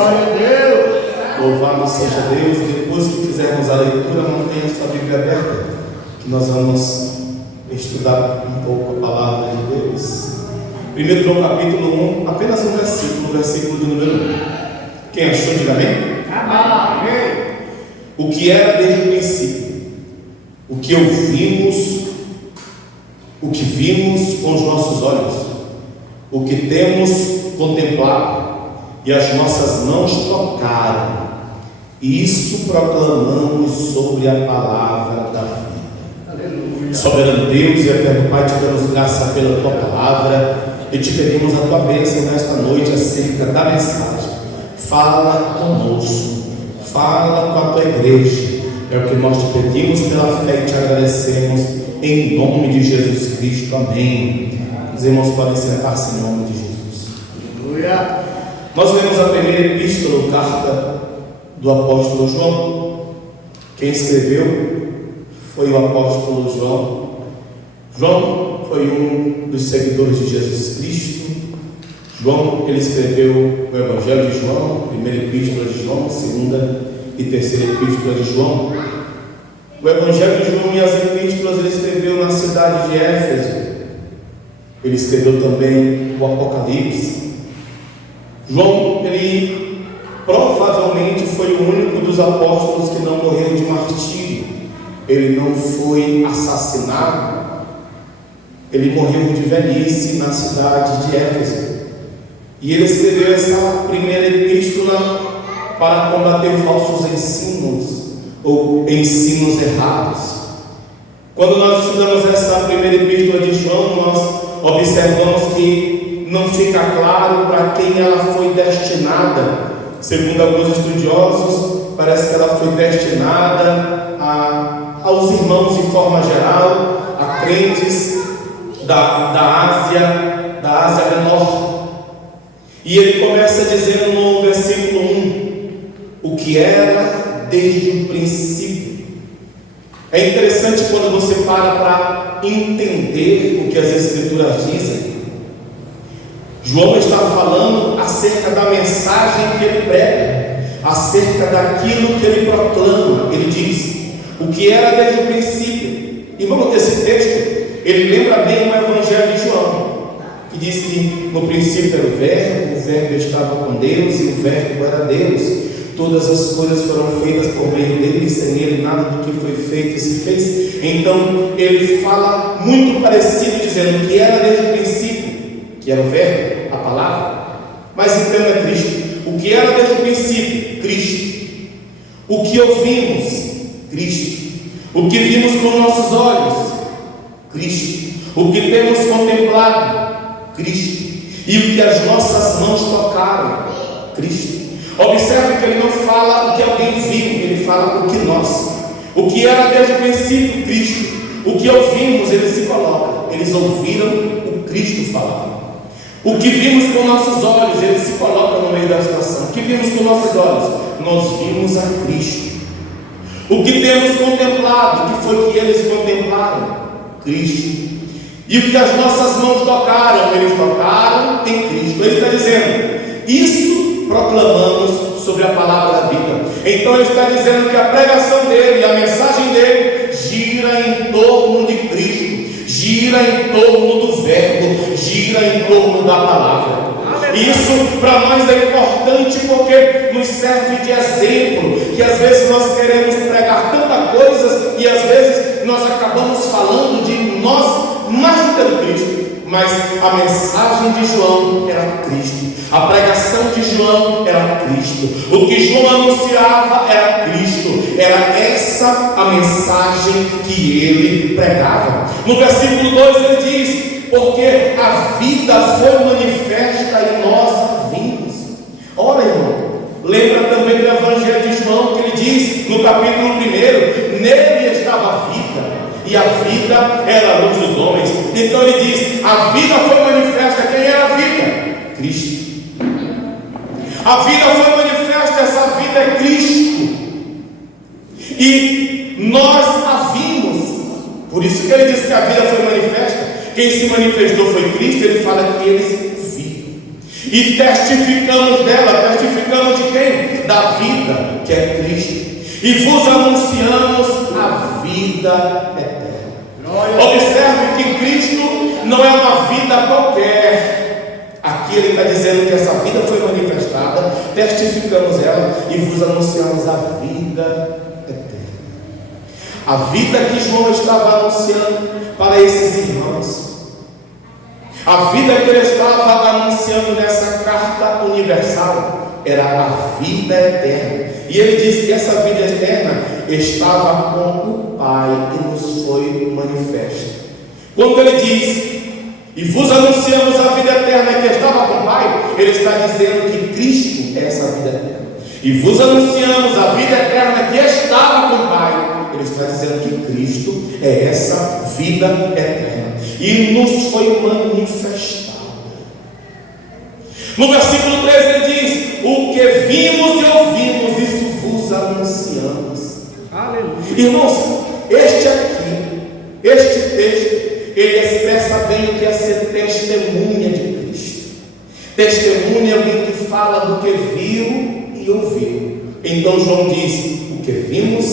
Glória a Deus. Louvado seja Deus. Depois que fizermos a leitura, mantenha sua Bíblia aberta, que nós vamos estudar um pouco a palavra de Deus. 1 João capítulo 1, apenas um versículo, versículo de número 1. Quem achou, diga amém? Amém. O que era desde o princípio, o que ouvimos, o que vimos com os nossos olhos, o que temos contemplado e as nossas mãos tocaram, isso proclamamos sobre a palavra da vida. Aleluia. Soberano Deus e eterno Pai, te damos graça pela tua palavra e te pedimos a tua bênção nesta noite acerca da mensagem. Fala conosco, fala com a tua igreja, é o que nós te pedimos pela fé e te agradecemos em nome de Jesus Cristo, amém. Os irmãos podem sentar-se em nome de Jesus. Aleluia. Nós lemos a primeira epístola, carta do apóstolo João. Quem escreveu foi o apóstolo João. João foi um dos seguidores de Jesus Cristo. João, ele escreveu o Evangelho de João, primeira epístola de João, segunda e terceira epístola de João. O Evangelho de João e as epístolas ele escreveu na cidade de Éfeso. Ele escreveu também o Apocalipse. João, ele provavelmente foi o único dos apóstolos que não morreu de martírio. Ele não foi assassinado. Ele morreu de velhice na cidade de Éfeso. E ele escreveu essa primeira epístola para combater falsos ensinos ou ensinos errados. Quando nós estudamos essa primeira epístola de João, nós observamos que não fica claro para quem ela foi destinada. Segundo alguns estudiosos, parece que ela foi destinada aos irmãos de forma geral, a crentes da Ásia Menor. E ele começa dizendo no versículo 1, o que era desde o princípio. É interessante quando você para entender o que as Escrituras dizem. João está falando acerca da mensagem que ele prega, acerca daquilo que ele proclama. Ele diz, o que era desde o princípio. E vamos esse texto, ele lembra bem o Evangelho de João, que diz que no princípio era o verbo estava com Deus e o verbo era Deus. Todas as coisas foram feitas por meio dele, e sem ele nada do que foi feito se fez. Então ele fala muito parecido, dizendo que era desde o princípio, que era o verbo, a palavra, mas então é Cristo. O que era desde o princípio? Cristo. O que ouvimos? Cristo. O que vimos com nossos olhos? Cristo. O que temos contemplado? Cristo. E o que as nossas mãos tocaram? Cristo. Observe que ele não fala o que alguém viu, ele fala o que nós. O que era desde o princípio? Cristo. O que ouvimos, ele se coloca. Eles ouviram o Cristo falar. O que vimos com nossos olhos, ele se coloca no meio da situação. O que vimos com nossos olhos? Nós vimos a Cristo. O que temos contemplado, o que foi que eles contemplaram? Cristo. E o que as nossas mãos tocaram, eles tocaram em Cristo. Ele está dizendo, isso proclamamos sobre a palavra da vida. Então ele está dizendo que a pregação dele, a mensagem dele, gira em torno de Cristo, gira em torno do verbo, gira em torno da palavra. Isso para nós é importante porque nos serve de exemplo, que às vezes nós queremos pregar tanta coisa e às vezes nós acabamos falando de nós mais do que do Cristo. Mas a mensagem de João era Cristo, a pregação de João era Cristo, o que João anunciava era Cristo, era essa a mensagem que ele pregava. No versículo 2 ele diz, porque a vida foi manifesta e nós a vimos. Ora, irmão, lembra também do Evangelho de João, que ele diz no capítulo 1, nele estava a vida, e a vida era a luz dos homens. Então ele diz, a vida foi manifesta. Quem era a vida? Cristo. A vida foi manifesta, essa vida é Cristo, e nós a vimos. Por isso que ele diz que a vida foi manifesta. Quem se manifestou foi Cristo. Ele fala que eles viram. E testificamos dela. Testificamos de quê? da vida, que é Cristo, e vos anunciamos a vida eterna. Observe que Cristo não é uma vida qualquer. Aqui ele está dizendo que essa vida foi manifestada, testificamos ela e vos anunciamos a vida eterna. A vida que João estava anunciando para esses irmãos, a vida que ele estava anunciando nessa carta universal, era a vida eterna. E ele disse que essa vida eterna estava com o Pai e nos foi manifesta. Quando ele diz, e vos anunciamos a vida eterna que estava com o Pai, ele está dizendo que Cristo é essa vida eterna. E vos anunciamos a vida eterna que estava com o Pai, ele está dizendo que Cristo é essa vida eterna. E nos foi manifestada. No versículo 13 ele diz, o que vimos e ouvimos, isso vos anunciamos. Aleluia. Irmãos, este texto, ele expressa bem o que é ser testemunha de Cristo. Testemunha é alguém que fala do que viu e ouviu. Então João diz, o que vimos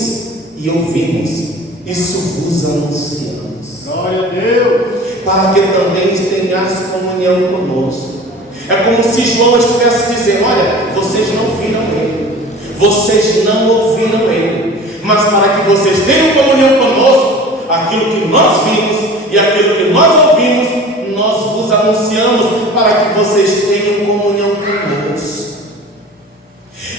e ouvimos, isso vos anunciamos. Glória a Deus. Para que também tenhais comunhão conosco. É como se João estivesse dizendo, olha, vocês não viram ele, vocês não ouviram ele, mas para que vocês tenham comunhão conosco, aquilo que nós vimos e aquilo que nós ouvimos, nós vos anunciamos, para que vocês tenham comunhão conosco.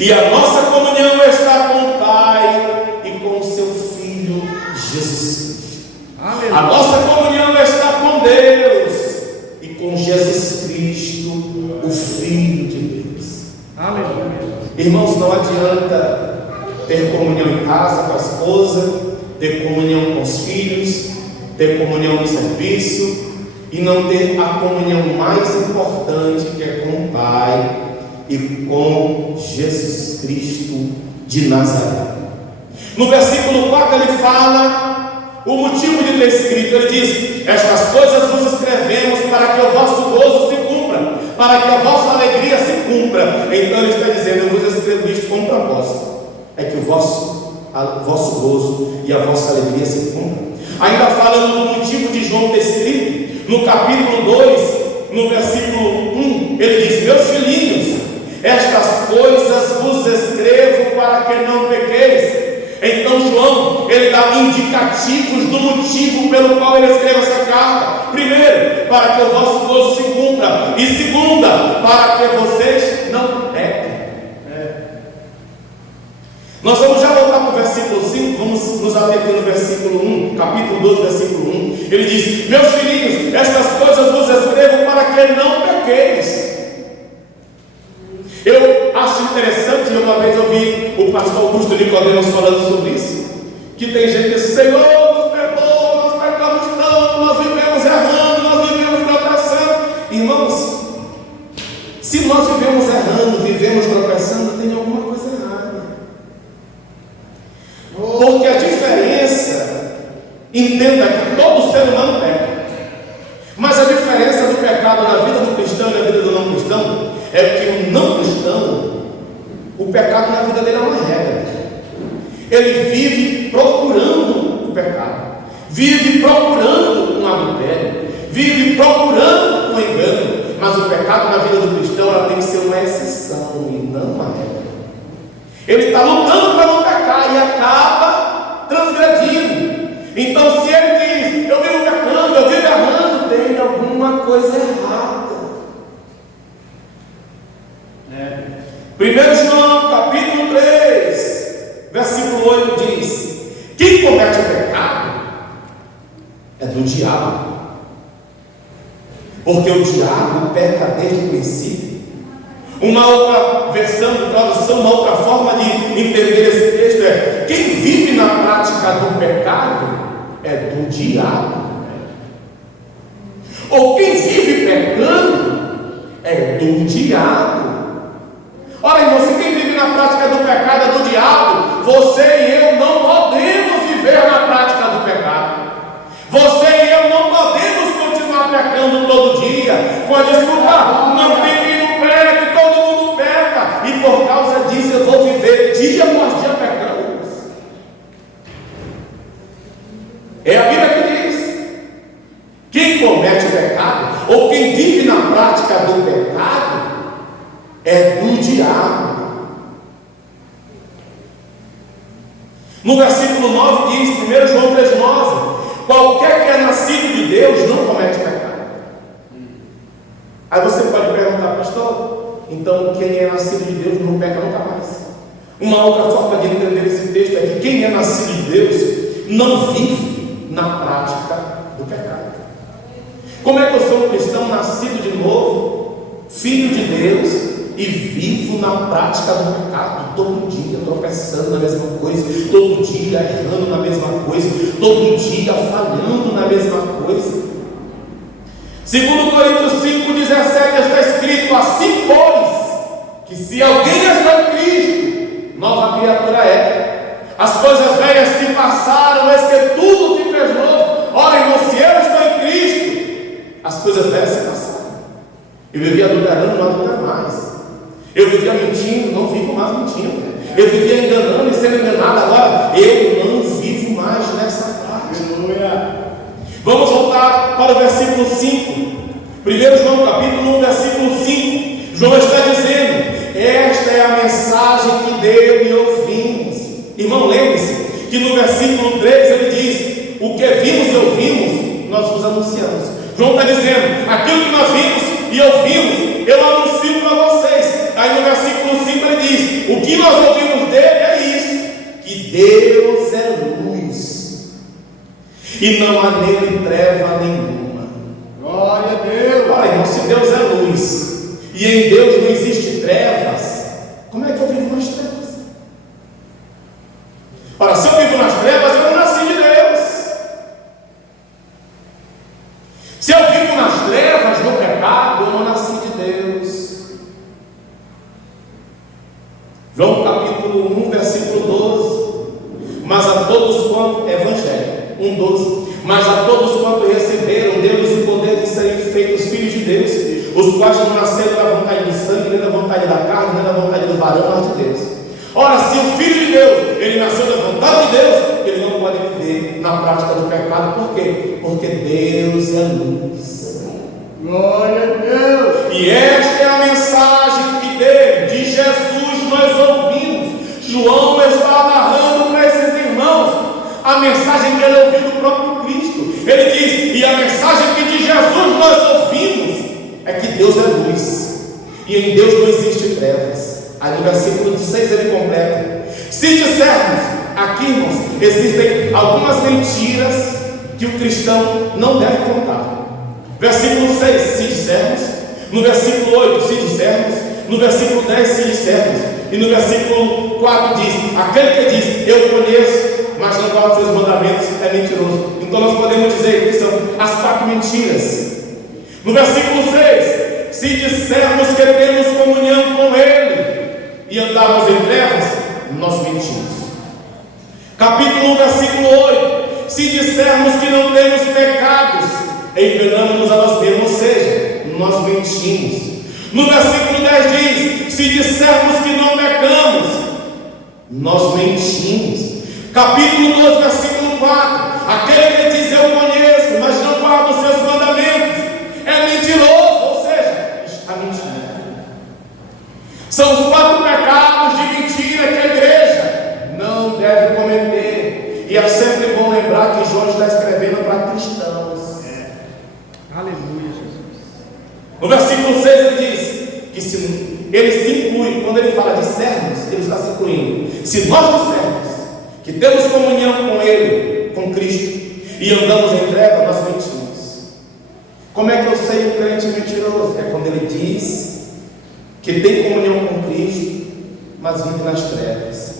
E a nossa comunhão está com o Pai e com o seu Filho Jesus Cristo. Amém. A nossa comunhão está com Deus e com Jesus Cristo, o Filho de Deus. Amém. Irmãos, não adianta ter comunhão em casa com a esposa, ter comunhão com os filhos, ter comunhão no serviço e não ter a comunhão mais importante, que é com o Pai e com Jesus Cristo de Nazaré. No versículo 4 ele fala o motivo de ter escrito. Ele diz, estas coisas vos escrevemos para que o vosso gozo se cumpra, para que a vossa alegria se cumpra. Então ele está dizendo, eu vos escrevo isto com um propósito, é que o vosso gozo e a vossa alegria se cumpram. Ainda falando do motivo de João ter escrito, no capítulo 2, no versículo 1, ele diz, meus filhinhos, estas coisas vos escrevo para que não pequeis. Então João, ele dá indicativos do motivo pelo qual ele escreve essa carta. Primeiro, para que o vosso gozo se cumpra, e segunda, para que vocês não pequem. Nós vamos já voltar para o versículo 5, vamos nos ater no versículo 1, capítulo 2, versículo 1. Ele diz, meus filhinhos, estas coisas vos escrevo para que não pequeis. Eu acho interessante, uma vez eu vi o pastor Augusto Nicodemos falando sobre isso, que tem gente que diz, Senhor, nos perdoa, nós pecamos tanto, nós vivemos errando, nós vivemos tropeçando. Irmãos, se nós vivemos errando, vivemos tropeçando, tem alguma coisa errada. Porque a diferença, entenda que todo ser humano peca, mas a diferença do pecado na vida do cristão e na vida do não cristão é que o não cristão, o pecado na vida dele é uma regra. Ele vive procurando o pecado, vive procurando um adultério, vive procurando um engano, mas o pecado na vida do cristão ela tem que ser uma exceção e não uma regra. Ele está lutando para não pecar e acaba transgredindo. Então se ele diz, eu vivo pecando, eu vivo errando, tem alguma coisa errada. 1 João capítulo 3 versículo 8 diz, quem comete o pecado é do diabo, porque o diabo peca desde o princípio. Uma outra versão de tradução, uma outra forma de entender esse texto é, quem vive na prática do pecado é do diabo, ou quem vive pecando é do diabo. Ora, irmão, se quem vive na prática do pecado é do diabo, você e eu não podemos viver na prática do pecado. Você e eu não podemos continuar pecando todo dia, com a desculpa, não tem quem não peca, todo mundo peca, e por causa disso eu vou viver dia após dia pecamos. É a Bíblia que diz: quem comete o pecado, ou quem vive na prática do pecado, é do diabo. No versículo 9 diz, 1 João 3,9: qualquer que é nascido de Deus não comete pecado. Aí você pode perguntar: pastor, então quem é nascido de Deus não peca nunca mais? Uma outra forma de entender esse texto é que quem é nascido de Deus não vive na prática do pecado. Como é que eu sou um cristão nascido de novo, filho de Deus, e vivo na prática do pecado, todo dia tropeçando na mesma coisa, todo dia errando na mesma coisa, todo dia falhando na mesma coisa? Segundo Coríntios 5,17 está escrito: assim pois, que se alguém está em Cristo, nova criatura é. As coisas velhas se passaram, eis que tudo se fez novo. Ora, irmão, se eu estou em Cristo, as coisas velhas se passaram. Eu vivia adulterando, não adultero mais. Eu vivia mentindo, não vivo mais mentindo. Eu vivia enganando e sendo enganado. Agora eu não vivo mais nessa prática. Aleluia. Vamos voltar para o versículo 5. 1 João capítulo 1, versículo 5. João está dizendo: esta é a mensagem que dele ouvimos. Irmão, lembre-se que no versículo 3 ele diz: o que vimos e ouvimos, nós vos anunciamos. João está dizendo: aquilo que nós vimos e ouvimos, eu anuncio para vocês. Aí no versículo 5 ele diz: o que nós ouvimos dele é isso, que Deus é luz, e não há nele treva nenhuma. Glória a Deus. Olha, irmão, se Deus é luz, e em Deus não existe trevas, como é que eu vivo nas trevas? Ora, se eu vivo nas trevas, eu não nasci de Deus. Se eu vivo nas trevas, no pecado, eu não nasci de Deus. João capítulo 1, versículo 12. Mas a todos quanto, Evangelho 1,12. Mas a todos quanto receberam, deu-lhes o poder de serem feitos filhos de Deus, os quais não nasceram da vontade do sangue, nem da vontade da carne, nem da vontade do varão, mas de Deus. Ora, se o Filho de Deus, ele nasceu da vontade de Deus, ele não pode viver na prática do pecado. Por quê? Porque Deus é luz. Glória a Deus. E esta é a mensagem que dele, de Jesus, nós ouvimos. João está narrando para esses irmãos a mensagem que ele ouviu do próprio Cristo. Ele diz: e a mensagem que de Jesus nós ouvimos é que Deus é luz, e em Deus não existe trevas. Aí no versículo 6 ele completa: se dissermos, aqui irmãos, existem algumas mentiras que o cristão não deve contar. Versículo 6, se dissermos. No versículo 8, se dissermos. No versículo 10, se dissermos. E no versículo 4 diz: aquele que diz, eu conheço, mas não guarda os seus mandamentos, é mentiroso. Então nós podemos dizer que são as 4 mentiras. No versículo 6, se dissermos que temos comunhão com Ele e andarmos em trevas, nós mentimos. Capítulo 1, versículo 8: se dissermos que não temos pecados, enganamos-nos a nós mesmos, ou seja, nós mentimos. No versículo 10 diz: se dissermos que não pecamos, nós mentimos. Capítulo 12, versículo 4: aquele que diz eu conheço, mas não guarda os seus mandamentos, é mentiroso, ou seja, está mentindo. São os 4 pecados de mentira que a igreja não deve cometer. E é sempre bom lembrar que João está escrevendo para cristãos. Aleluia, Jesus. No versículo 6 ele diz que ele se inclui, quando ele fala de servos, ele está se incluindo. Se nós dissermos que temos comunhão com Ele, com Cristo, e andamos em treva, nós mentimos. Como é que eu sei o crente mentiroso? É quando ele diz que tem comunhão com Cristo, mas vive nas trevas.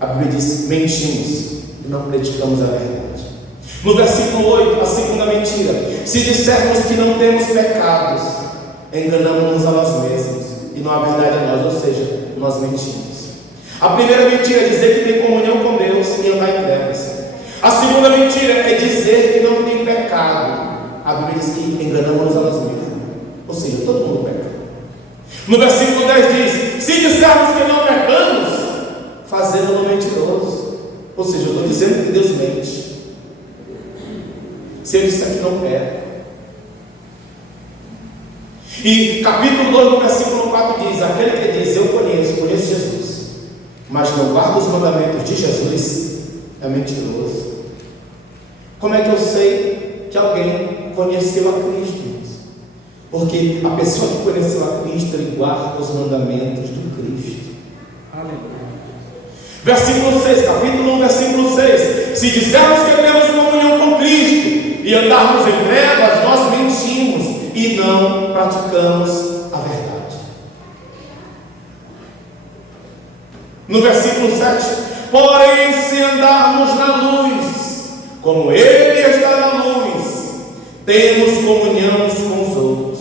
A Bíblia diz: mentimos, não praticamos a verdade. No versículo 8, a segunda mentira: se dissermos que não temos pecados, enganamos-nos a nós mesmos, e não há verdade em nós, ou seja, nós mentimos. A primeira mentira é dizer que tem comunhão com Deus e andar em trevas. A segunda mentira é dizer que não tem pecado. A Bíblia diz que enganamos-nos a nós mesmos, ou seja, todo mundo peca. No versículo 10 diz: se dissermos que não pecamos, fazemos Ou seja, eu estou dizendo que Deus mente. Se eu disser que não quero. E capítulo 2, no versículo 4 diz: aquele que diz, eu conheço Jesus, mas não guarda os mandamentos de Jesus, é mentiroso. Como é que eu sei que alguém conheceu a Cristo? Porque a pessoa que conheceu a Cristo, ele guarda os mandamentos do Cristo. Aleluia. Versículo 6, capítulo 1, versículo 6: se dissermos que temos comunhão com Cristo e andarmos em trevas, nós mentimos e não praticamos a verdade. No versículo 7: porém, se andarmos na luz, como Ele está na luz, temos comunhão uns com os outros.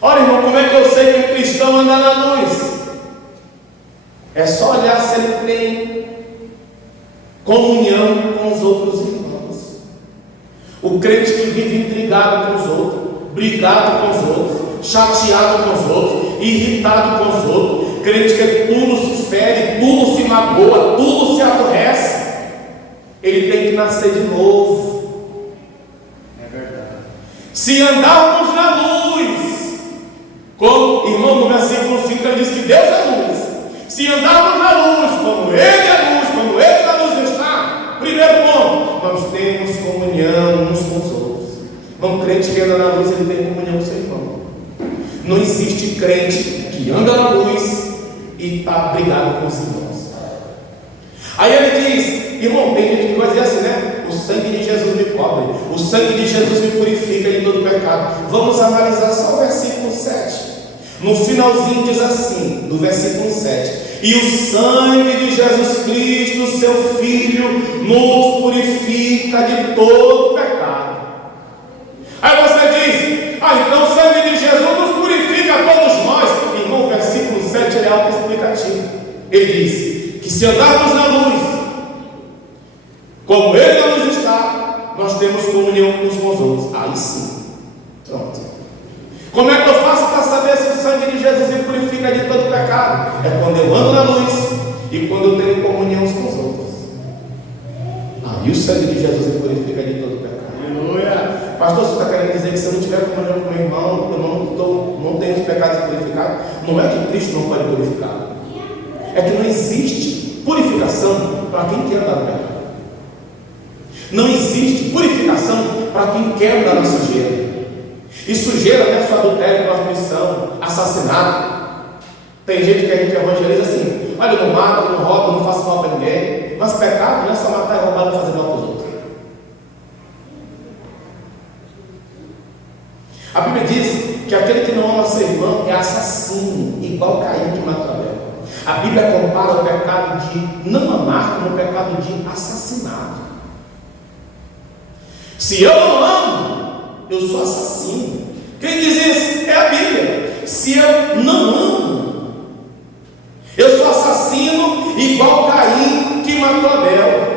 Ora, irmão, como é que eu sei que o cristão anda na luz? É só olhar se ele tem comunhão com os outros irmãos. O crente que vive intrigado com os outros, brigado com os outros, chateado com os outros, irritado com os outros, crente que tudo se fere, tudo se magoa, tudo se aborrece, ele tem que nascer de novo. É verdade. Se andarmos na luz, como, irmão, no versículo 5 ele diz que Deus é luz. Se andarmos na luz, como Ele é luz, como Ele na luz está, primeiro ponto, nós temos comunhão uns com os outros. Um crente que anda na luz, ele tem comunhão com seu irmão. Não existe crente que anda na luz e está brigado com os irmãos. Aí ele diz, irmão, tem gente que vai dizer assim, né? O sangue de Jesus me cobre, o sangue de Jesus me purifica de todo pecado. Vamos analisar só o versículo 7. No finalzinho diz assim, do versículo 7: e o sangue de Jesus Cristo, seu Filho, nos purifica de todo pecado. Aí você diz, então o sangue de Jesus nos purifica a todos nós. Irmão, o versículo 7 é autoexplicativo. Ele diz que se andarmos na luz, como Ele na luz está, nós temos comunhão uns com os outros. Aí sim, pronto. Como é que eu faço para saber se o sangue de Jesus me purifica de todo pecado? É quando eu ando na luz e quando eu tenho comunhão uns com os outros. Aí o sangue de Jesus me purifica de todo pecado. Aleluia. Pastor, você está querendo dizer que se eu não tiver comunhão com meu irmão, eu não tenho os pecados purificados? Não é que Cristo não pode purificar, é que não existe purificação para quem quer andar no pecado. Não existe purificação para quem quer andar na sujeira. E sujeira não é só adultério, prostituição, assassinato. Tem gente que a gente evangeliza assim: olha, eu não mato, não roubo, não faço mal para ninguém. Mas pecado não é só matar e roubar e fazer mal para os outros. A Bíblia diz que aquele que não ama seu irmão é assassino, igual Caim que matou Abel. A Bíblia compara o pecado de não amar com o pecado de assassinato. Se eu não amo, eu sou assassino. Quem diz isso? É a Bíblia. Se eu não amo, eu sou assassino igual Caim que matou Abel.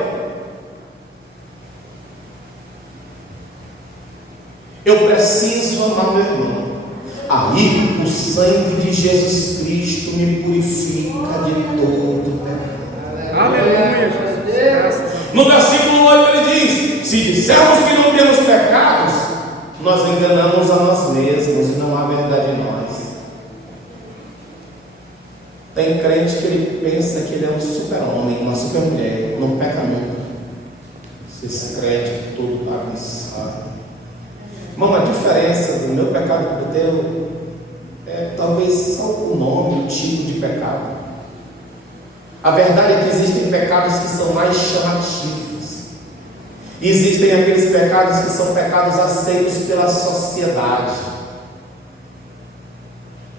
Eu preciso amar meu irmão. Aí o sangue de Jesus Cristo me purifica de todo pecado. Aleluia, Jesus. No versículo 8 ele diz: se dissermos que não temos pecados, nós enganamos a nós mesmos e não há verdade em nós. Tem crente que ele pensa que ele é um super-homem, uma super-mulher, não peca nunca. Esse crente todo bagunçado. Irmão, a diferença do meu pecado para o teu é talvez só o nome, o tipo de pecado. A verdade é que existem pecados que são mais chamativos. E existem aqueles pecados que são pecados aceitos pela sociedade.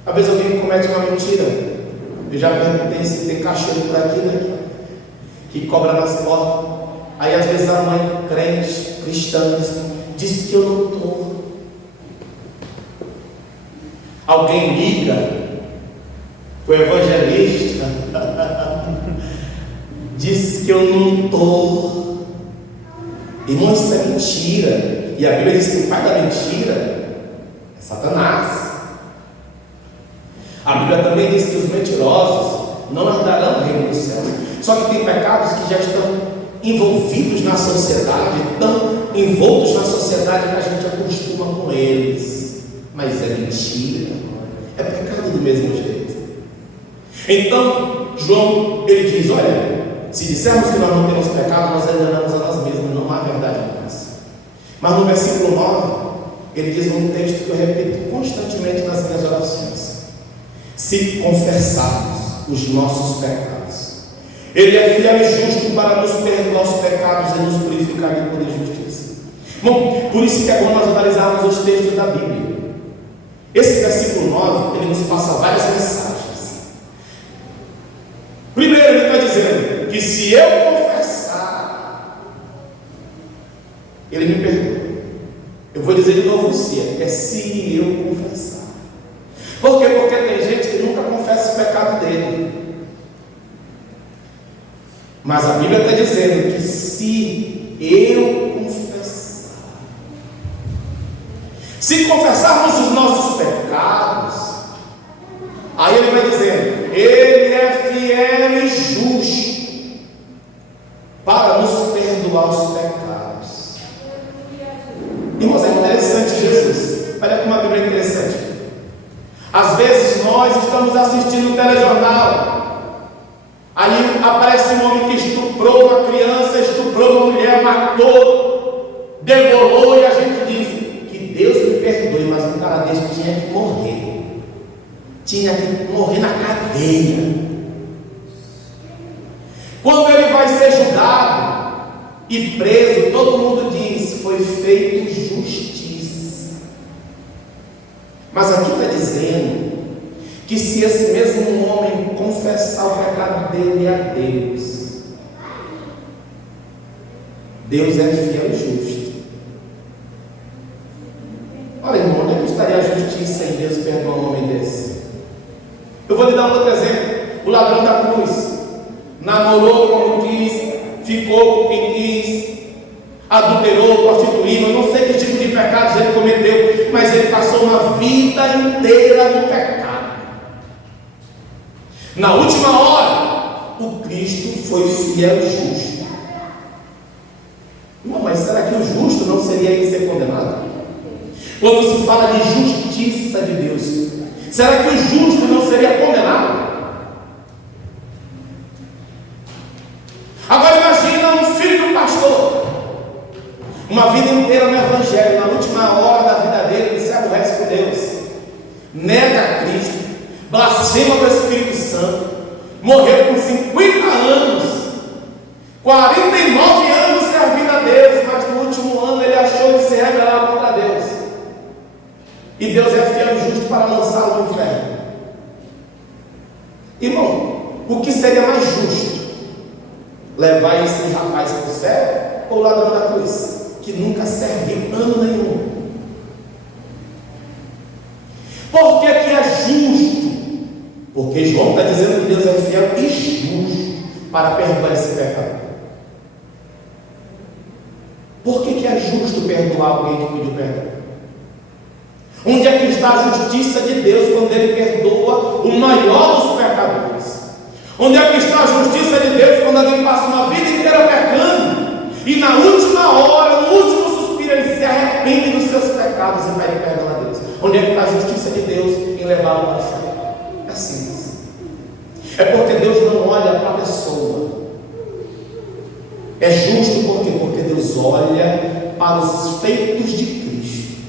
Às vezes alguém comete uma mentira. Eu já perguntei se tem caixeiro por aqui, né? Que cobra nas portas. Aí às vezes a mãe crente, cristã, diz que eu não estou. Alguém liga, o evangelista diz que eu não estou. Irmão, isso é mentira. E a Bíblia diz que o pai da mentira é Satanás. A Bíblia também diz que os mentirosos não herdarão o reino dos céus. Só que tem pecados que já estão envolvidos na sociedade, tão envoltos na sociedade que a gente acostuma com eles. Mas é mentira, é pecado do mesmo jeito. Então, João, ele diz: olha, se dissermos que nós não temos pecado, nós enganamos a nós mesmos, não há verdade em nós. Mas no versículo 9, ele diz um texto que eu repito constantemente nas minhas orações: se confessarmos os nossos pecados, Ele é fiel e justo para nos perdoar os pecados e nos purificar de toda injustiça. Bom, por isso que é bom nós analisarmos os textos da Bíblia. Esse versículo 9, ele nos passa várias mensagens. Primeiro, ele está dizendo que se eu confessar, Ele me perdoa. Eu vou dizer de novo se eu confessar. Por quê? Porque tem gente que nunca confessa o pecado dele. Mas a Bíblia está dizendo que se eu confessar, se confessarmos os nossos pecados, aí ele vai dizendo: Ele é fiel e justo para nos perdoar os pecados. Irmãos, é interessante Jesus. Olha como a Bíblia é interessante. Às vezes nós estamos assistindo um telejornal, aí aparece um homem que estuprou uma criança, estuprou uma mulher, matou, degolou, e a gente diz: que Deus me perdoe, mas um cara desse tinha que morrer. Tinha que morrer na cadeia. Quando ele vai ser julgado e preso, todo mundo diz: foi feito justiça. Mas aqui está dizendo que se esse mesmo homem confessar o pecado dele a Deus, Deus é fiel e justo. Olha, irmão, onde é que estaria a justiça em Deus perdoar um homem desse? Eu vou lhe dar um outro exemplo. O ladrão da cruz namorou como quis, ficou com quem quis, adulterou, prostituiu, eu não sei que tipo de pecados ele cometeu, mas ele passou uma vida inteira no pecado. Na última hora, o Cristo foi fiel e justo. Não, mas será que o justo não seria ele ser condenado? Quando se fala de justiça de Deus, será que o justo não seria condenado? Agora imagina um filho do pastor, uma vida inteira no Evangelho, na última hora da vida dele, ele se aborrece com Deus, nega a Cristo, blasfema do Espírito Santo, morreu com 50 anos, 49 anos servindo a Deus, mas no último ano ele achou de se rebelar contra Deus, e Deus é fiel e justo para lançá-lo no inferno. Irmão, o que seria mais justo? Levar esse rapaz para o céu ou o ladrão da cruz, que nunca serviu ano nenhum? Por que que é justo? Porque João está dizendo que Deus é fiel e justo para perdoar esse pecado. Por que que é justo perdoar alguém que pediu perdão? Onde é que está a justiça de Deus quando Ele perdoa o maior dos pecadores? Onde é que está a justiça de Deus quando alguém passa uma vida inteira pecando e na última hora, no último suspiro, ele se arrepende dos seus pecados e pede perdão a Deus? Onde é que está a justiça de Deus em levá-lo para o céu? É simples. É porque Deus não olha para a pessoa. É justo por quê? Porque Deus olha para os feitos de Cristo.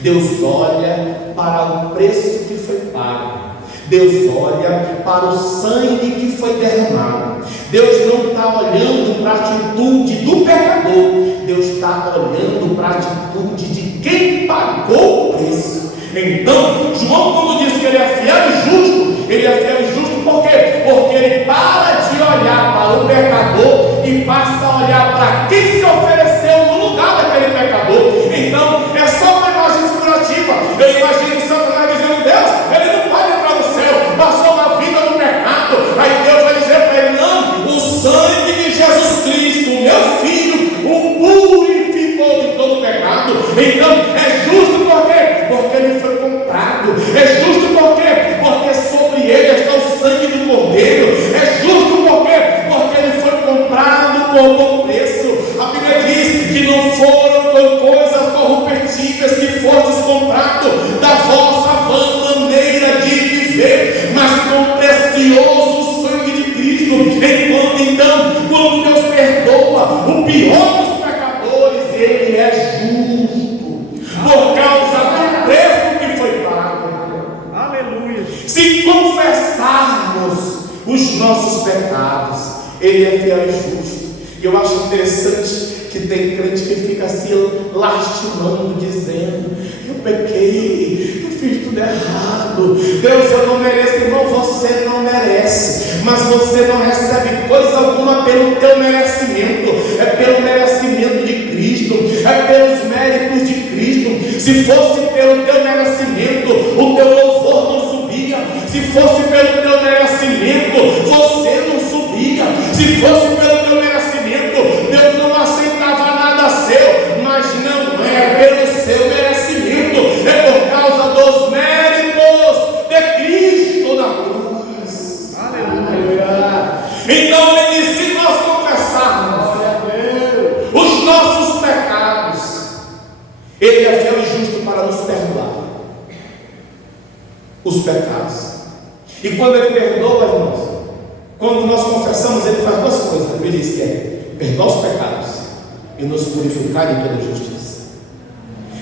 Deus olha para o preço que foi pago. Deus olha para o sangue que foi derramado. Deus não está olhando para a atitude do pecador. Deus está olhando para a atitude de quem pagou o preço. Então, João, quando diz que ele é fiel e justo, ele é fiel e justo por quê? Porque ele para de olhar para o pecador e passa a olhar para quem se ofereceu no lugar daquele pecador. Então, é só uma imagem figurativa. Eu imagino Satanás dizendo: Deus, ele não pode entrar no céu, passou uma vida no pecado. Aí Deus vai dizer para ele: não, o sangue de Jesus Cristo, meu filho, o purificou de todo pecado. Então, é justo por quê? Porque ele foi comprado. É justo por quê? Porque sobre ele está o sangue do Cordeiro. É justo por quê? Porque ele foi comprado por Então, quando Deus perdoa o pior dos pecadores, Ele é justo, por causa do preço que foi pago. Aleluia. Se confessarmos os nossos pecados, Ele é fiel e justo. E eu acho interessante que tem crente que fica assim lastimando, dizendo: eu pequei, eu fiz tudo errado, Deus, eu não mereço. Irmão, você não merece, mas você não recebe coisa alguma pelo teu merecimento, é pelo merecimento de Cristo, é pelos méritos de Cristo. Se fosse pelo teu merecimento, o teu louvor não subia. Se fosse pelo teu merecimento, você não subia. Se fosse pelo teu merecimento, Deus não aceitava nada seu. Mas não é pelo seu merecimento, é por causa dos méritos de Cristo na cruz. Aleluia. Então Ele diz: se nós confessarmos os nossos pecados, Ele é fiel e justo para nos perdoar os pecados. E quando Ele perdoa, irmãos, quando nós confessamos, Ele faz duas coisas. Ele diz que é perdoar os pecados e nos purificar de toda justiça.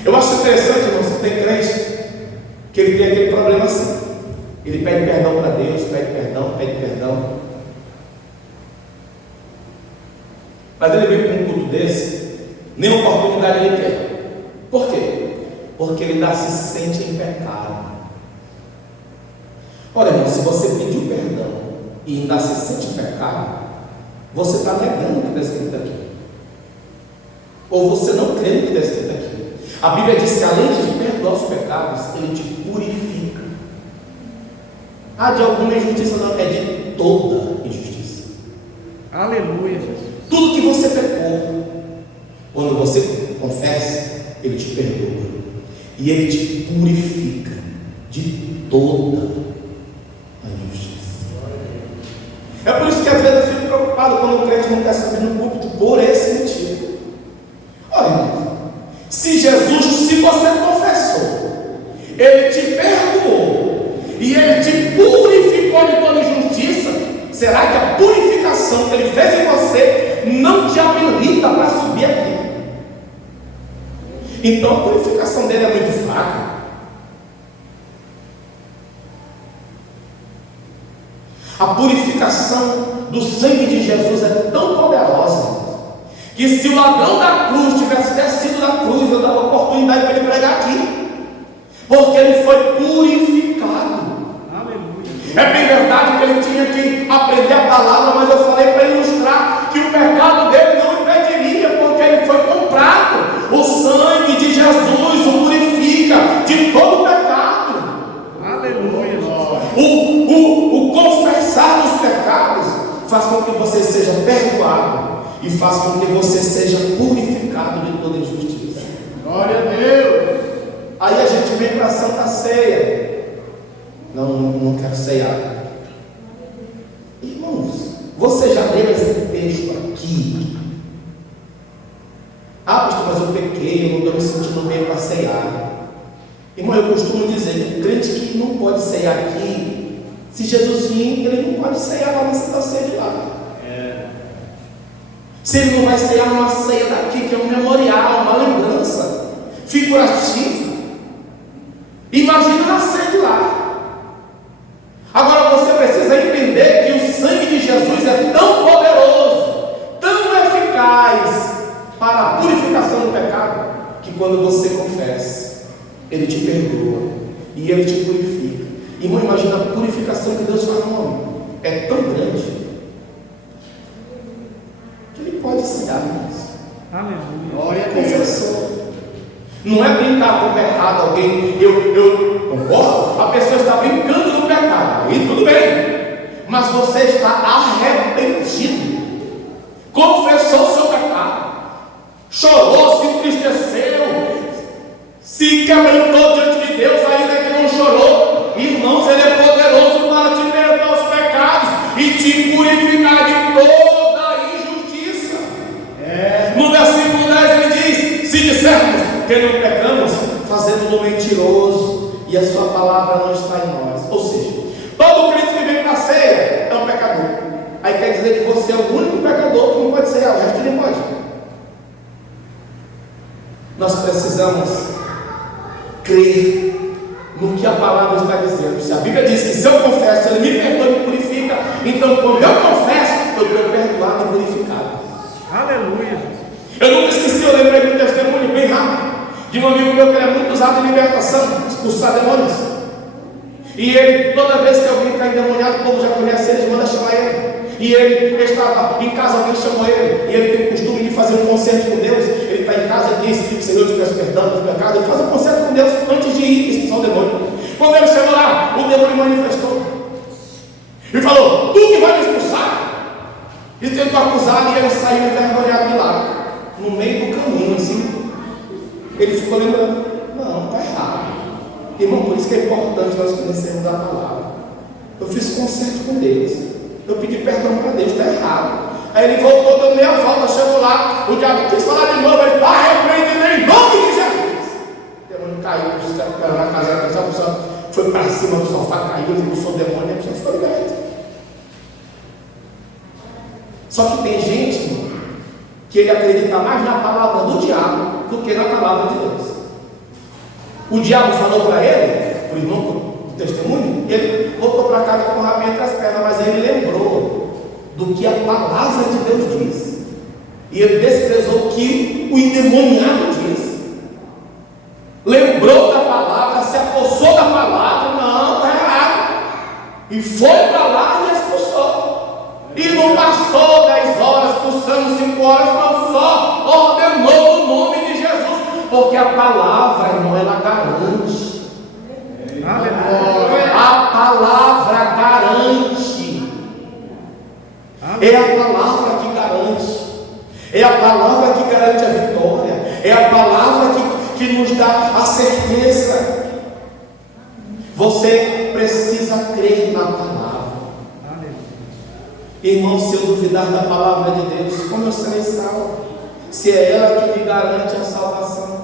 Eu acho interessante, irmãos, que tem crente que ele tem aquele problema assim. Ele pede perdão para Deus, pede perdão. Mas ele vem com um culto desse, nem oportunidade ele quer. Por quê? Porque ele ainda se sente em pecado. Olha, irmão, se você pediu perdão e ainda se sente em pecado, você está negando o que está escrito aqui, ou você não crê no que está escrito aqui. A Bíblia diz que além de perdoar os pecados, Ele te purifica. De alguma injustiça? Não, é de toda injustiça. Aleluia, Jesus. Tudo que você pecou, quando você confessa, Ele te perdoa e Ele te purifica de toda a injustiça. É por isso que às vezes eu fico preocupado quando o crente não quer subir no púlpito, por esse motivo. Olha, irmão, se você confessou, Ele te perdoou e Ele te purificou de toda injustiça, será que a purificação que Ele fez em você não te habilita para subir aqui? Então a purificação dele é muito fraca. A purificação do sangue de Jesus é tão poderosa que se o ladrão da cruz tivesse descido da cruz, eu dava oportunidade para ele pregar aqui, porque ele foi purificado. Aleluia. É bem verdade que ele tinha que aprender a palavra, mas eu falei para ilustrar que o pecado dele não impediria, porque ele foi comprado. O sangue de Jesus o purifica de todo pecado. Aleluia. O confessar os pecados faz com que você seja perdoado e faz com que você seja purificado de toda injustiça. Glória a Deus. Aí a gente vem para a Santa Ceia. Não quero ceiar. Irmãos, você já leu esse texto aqui? Pastor, mas eu pequei, eu não estou me sentindo bem para ceiar. Irmão, eu costumo dizer que crente que não pode ceiar aqui, se Jesus vir, ele não pode ceiar lá na Santa Ceia de lá. Se ele não vai ceiar numa ceia daqui, que é um memorial, uma lembrança figurativa, imagina na ceia de lá. Agora você precisa entender que o sangue de Jesus é tão poderoso, tão eficaz para a purificação do pecado, que quando você confessa, Ele te perdoa e Ele te purifica. Irmão, imagina a purificação que Deus faz no homem. É tão grande que Ele pode ceiar isso. Aleluia. Confessou. Não é brincar com o pecado. Alguém, eu concordo, a pessoa está brincando no pecado, e tudo bem, mas você está arrependido, confessou o seu pecado, chorou, se entristeceu, se quebrantou diante de Deus, ainda que não chorou. Irmãos, Ele é poderoso para te perdoar os pecados e te purificar de toda a injustiça. No versículo 10 ele diz: se dissermos que não pecamos, fazemos-no mentiroso e a sua palavra não está em nós. Ou seja, todo crente que vem para a ceia é um pecador. Aí quer dizer dizer que você é o único pecador que não pode ser, o resto não pode. Nós precisamos crer no que a palavra está dizendo. Se a Bíblia diz que se eu confesso, Ele me perdoa e me purifica, então quando eu confesso, eu estou perdoado e purificado. Aleluia. Eu nunca esqueci, eu lembrei de um testemunho bem rápido, de um amigo meu que era muito usado em libertação, expulsar demônios. E ele, toda vez que alguém cai endemoniado, o povo já conhece ele, manda chamar ele. E ele estava em casa, alguém chamou ele, e ele tem o costume de fazer um concerto com Deus. Ele está em casa e diz: Senhor, eu te peço perdão dos pecados. Ele faz um concerto com Deus antes de ir expulsar o demônio. Quando ele chegou lá, o demônio manifestou e falou: tu que vai me expulsar? E tentou acusar, e ele saiu envergonhado de lá, no meio do caminho, assim. Ele ficou lembrando: não, está errado. Irmão, por isso que é importante nós conhecermos a palavra. Eu fiz concerto com Deus, eu pedi perdão para Deus, está errado. Aí ele voltou, deu meia volta, chegou lá, o diabo quis falar de novo, ele está repreendido em nome de Jesus. O demônio caiu, caiu na casa, a pessoa foi para cima do sofá, caiu, expulsou o demônio, a pessoa ficou liberta. Só que tem gente que ele acredita mais na palavra do diabo do que na palavra de Deus. O diabo falou para ele, o irmão do testemunho, ele voltou para casa com o rabinho entre as pernas, mas ele lembrou do que a palavra de Deus diz. E ele desprezou o que o endemoniado diz. Lembrou da palavra, se apossou da palavra, não, está errado. E foi para lá e expulsou. E não passou 10 horas, expulsando 5 horas, não, só ordenou o nome de Jesus. Porque a palavra, irmão, ela garante. Aleluia. A palavra garante. É a palavra que garante. É a palavra que garante a vitória. É a palavra que nos dá a certeza. Você precisa crer na palavra. Irmão, se eu duvidar da palavra de Deus, como eu serei salvo? Se é ela que me garante a salvação.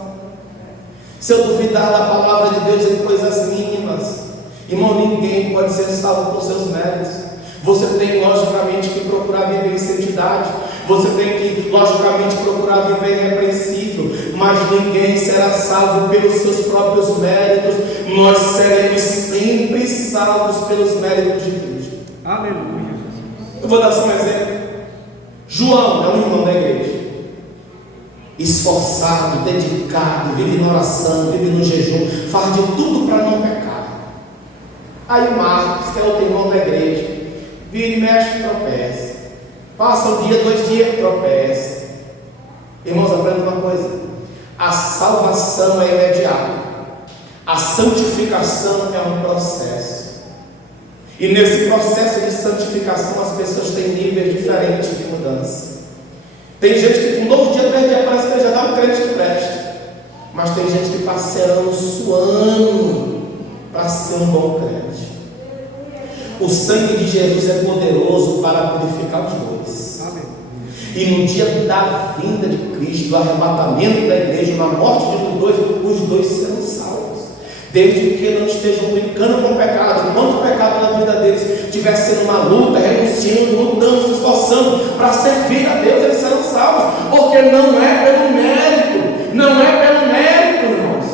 Se eu duvidar da palavra de Deus em coisas mínimas, irmão, ninguém pode ser salvo por seus méritos. Você tem logicamente que procurar viver em santidade, você tem que logicamente procurar viver irrepreensível, mas ninguém será salvo pelos seus próprios méritos. Nós seremos sempre salvos pelos méritos de Cristo. Aleluia. Eu vou dar só um exemplo. João é um irmão da igreja, esforçado, dedicado, vive na oração, vive no jejum, faz de tudo para não pecar. Aí o Marcos, que é outro irmão da igreja, vira e mexe e tropeça. Passa um dia, 2 dias, tropeça. Irmãos, aprendam uma coisa: a salvação é imediata, a santificação é um processo. E nesse processo de santificação as pessoas têm níveis diferentes de mudança. Tem gente que com 2 dias, 3 dias parece que já dá um crente que presta, mas tem gente que passa anos suando para ser um bom crente. O sangue de Jesus é poderoso para purificar os dois. E no dia da vinda de Cristo, do arrebatamento da igreja, na morte de os dois serão salvos. Desde que não estejam brincando com o pecado. Enquanto o pecado na vida deles estiver sendo uma luta, renunciando, lutando, se esforçando para servir a Deus, eles serão salvos. Porque não é pelo mérito, não é pelo mérito, irmãos.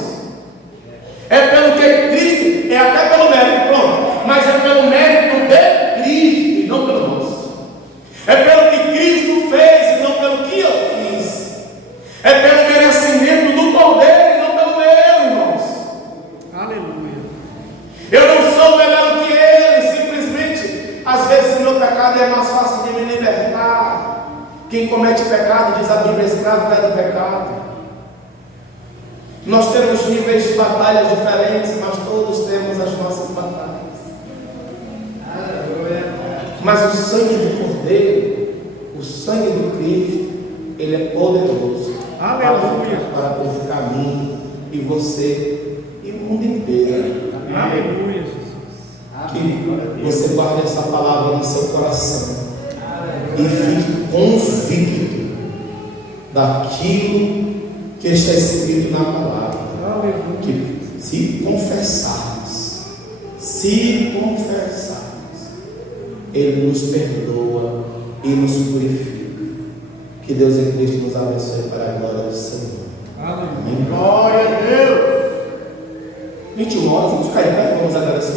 É pelo que Cristo, é até pelo mérito, pronto, mas é pelo mérito de Cristo e não pelo nosso. É pelo que Cristo fez e não pelo que eu fiz. É pelo merecimento do Cordeiro e não pelo meu, irmãos. Aleluia. Eu não sou melhor do que ele, simplesmente, às vezes o meu pecado é mais fácil de me libertar. Quem comete pecado, diz a Bíblia, escravo é do pecado. Nós temos níveis de batalhas diferentes, mas todos temos as nossas batalhas. Mas o sangue do Cordeiro, o sangue do Cristo, ele é poderoso para purificar a mim e você e o mundo inteiro. Aleluia, Jesus. Que você guarde essa palavra no seu coração e fique convicto daquilo que está escrito na palavra. Que se confessarmos, Ele nos perdoa e nos purifica. Que Deus em Cristo nos abençoe para a glória do Senhor. Aleluia. Amém. Glória a Deus. 21 horas, vamos ficar em pé, vamos agradecer.